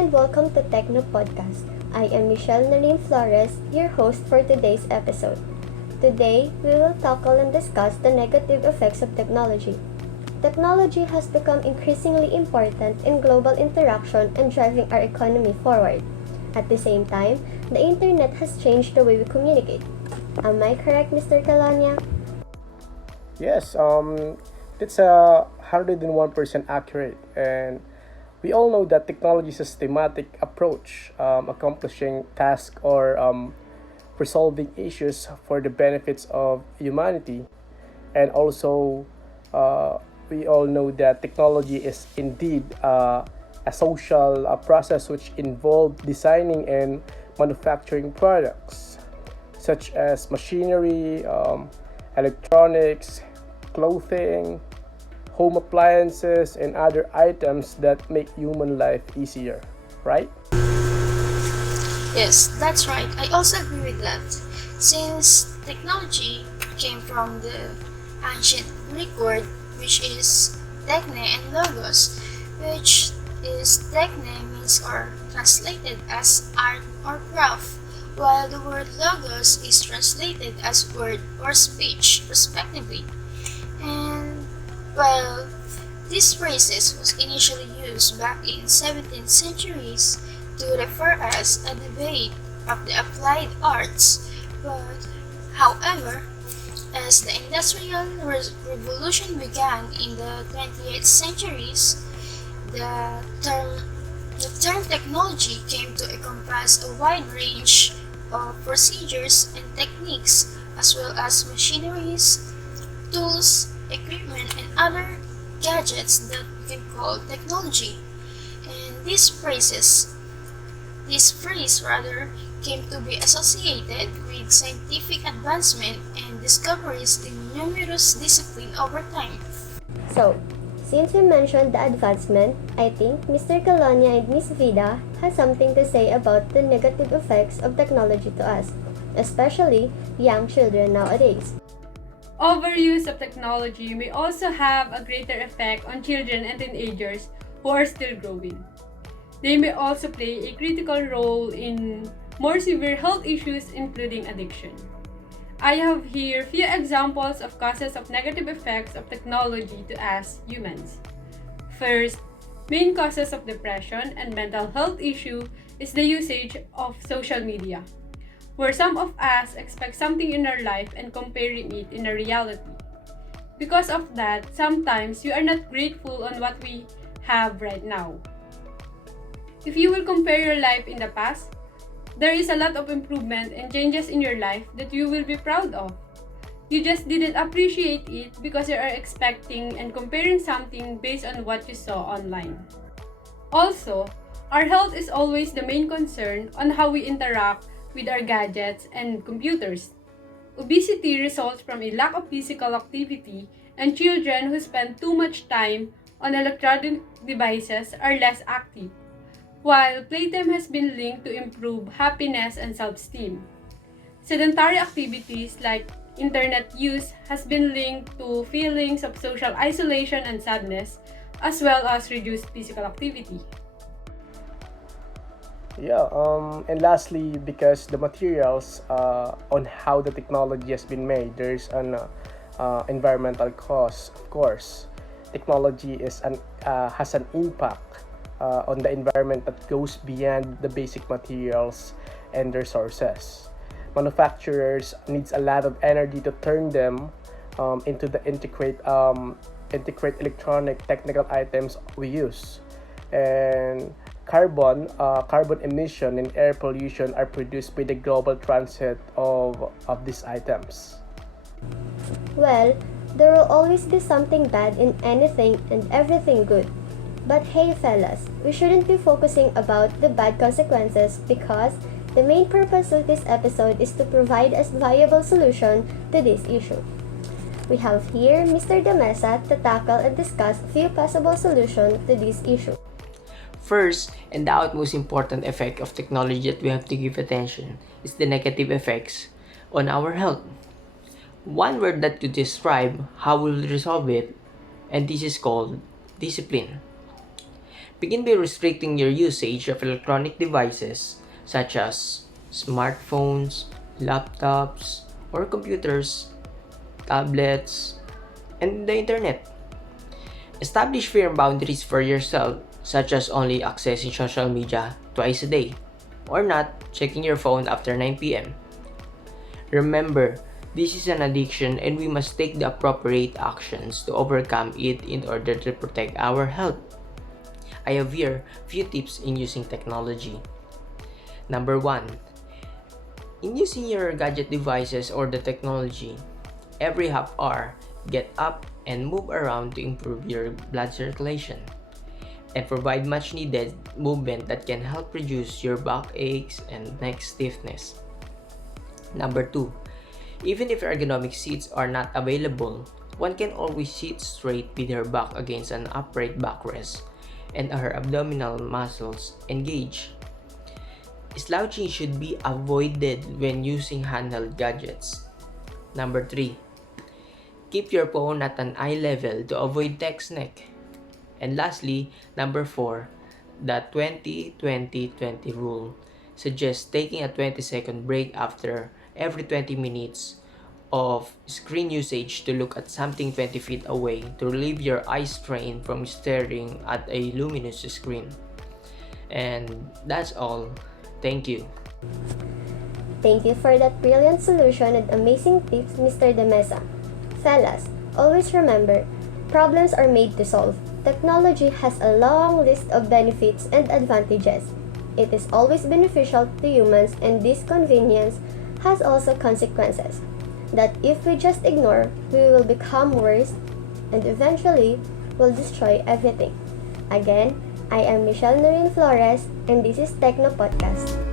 and welcome to Techno Podcast. I am Michelle Narin Flores, your host for today's episode. Today, we will tackle and discuss the negative effects of technology. Technology has become increasingly important in global interaction and driving our economy forward. At the same time, the internet has changed the way we communicate. Am I correct, Mr. Kalanya? Yes, that's 101% accurate. And we all know that technology is a systematic approach, accomplishing tasks or resolving issues for the benefits of humanity. And also, we all know that technology is indeed a social process which involves designing and manufacturing products such as machinery, electronics, clothing, home appliances, and other items that make human life easier, right? Yes, that's right. I also agree with that. Since technology came from the ancient Greek word which is techne and logos, which is techne means or translated as art or craft, while the word logos is translated as word or speech, respectively. And well, these phrases was initially used back in 17th centuries to refer as a debate of the applied arts, but however, as the Industrial Revolution began in the 20th centuries, the term, the term technology came to encompass a wide range of procedures and techniques, as well as machineries, tools, equipment, and other gadgets that we can call technology. And this phrase rather, came to be associated with scientific advancement and discoveries in numerous disciplines over time. So, since we mentioned the advancement, I think Mr. Colonia and Miss Vida has something to say about the negative effects of technology to us, especially young children nowadays. Overuse of technology may also have a greater effect on children and teenagers who are still growing. They may also play a critical role in more severe health issues, including addiction. I have here few examples of causes of negative effects of technology to us humans. First, main causes of depression and mental health issue is the usage of social media, where some of us expect something in our life and comparing it in a reality. Because of that, sometimes you are not grateful on what we have right now. If you will compare your life in the past, there is a lot of improvement and changes in your life that you will be proud of. You just didn't appreciate it because you are expecting and comparing something based on what you saw online. Also, our health is always the main concern on how we interact with our gadgets and computers. Obesity results from a lack of physical activity, and children who spend too much time on electronic devices are less active, while playtime has been linked to improve happiness and self-esteem. Sedentary activities like internet use has been linked to feelings of social isolation and sadness, as well as reduced physical activity. Yeah, and lastly, because the materials on how the technology has been made, there's an environmental cost, of course. Technology has an impact on the environment that goes beyond the basic materials and their sources. Manufacturers needs a lot of energy to turn them into the integrate electronic technical items we use, and carbon emission and air pollution are produced by the global transit of these items. Well, there will always be something bad in anything and everything good. But hey fellas, we shouldn't be focusing about the bad consequences because the main purpose of this episode is to provide a viable solution to this issue. We have here Mr. Demesa to tackle and discuss a few possible solutions to this issue. First, and the utmost important effect of technology that we have to give attention is the negative effects on our health. One word that to describe how we'll resolve it, and this is called discipline. Begin by restricting your usage of electronic devices such as smartphones, laptops, or computers, tablets, and the internet. Establish firm boundaries for yourself, such as only accessing social media twice a day, or not checking your phone after 9 p.m. Remember, this is an addiction and we must take the appropriate actions to overcome it in order to protect our health. I have here few tips in using technology. Number 1. In using your gadget devices or the technology, every half hour, get up and move around to improve your blood circulation and provide much needed movement that can help reduce your back aches and neck stiffness. Number 2. Even if ergonomic seats are not available, one can always sit straight with her back against an upright backrest and her abdominal muscles engage. Slouching should be avoided when using handheld gadgets. Number 3. Keep your phone at an eye level to avoid text neck. And lastly, number 4, the 20-20-20 rule suggests taking a 20-second break after every 20 minutes of screen usage to look at something 20 feet away to relieve your eye strain from staring at a luminous screen. And that's all. Thank you. Thank you for that brilliant solution and amazing tips, Mr. De Mesa. Fellas, always remember, problems are made to solve. Technology has a long list of benefits and advantages. It is always beneficial to humans, and this convenience has also consequences that if we just ignore, we will become worse and eventually will destroy everything. Again, I am Michelle Noreen Flores, and this is Techno Podcast.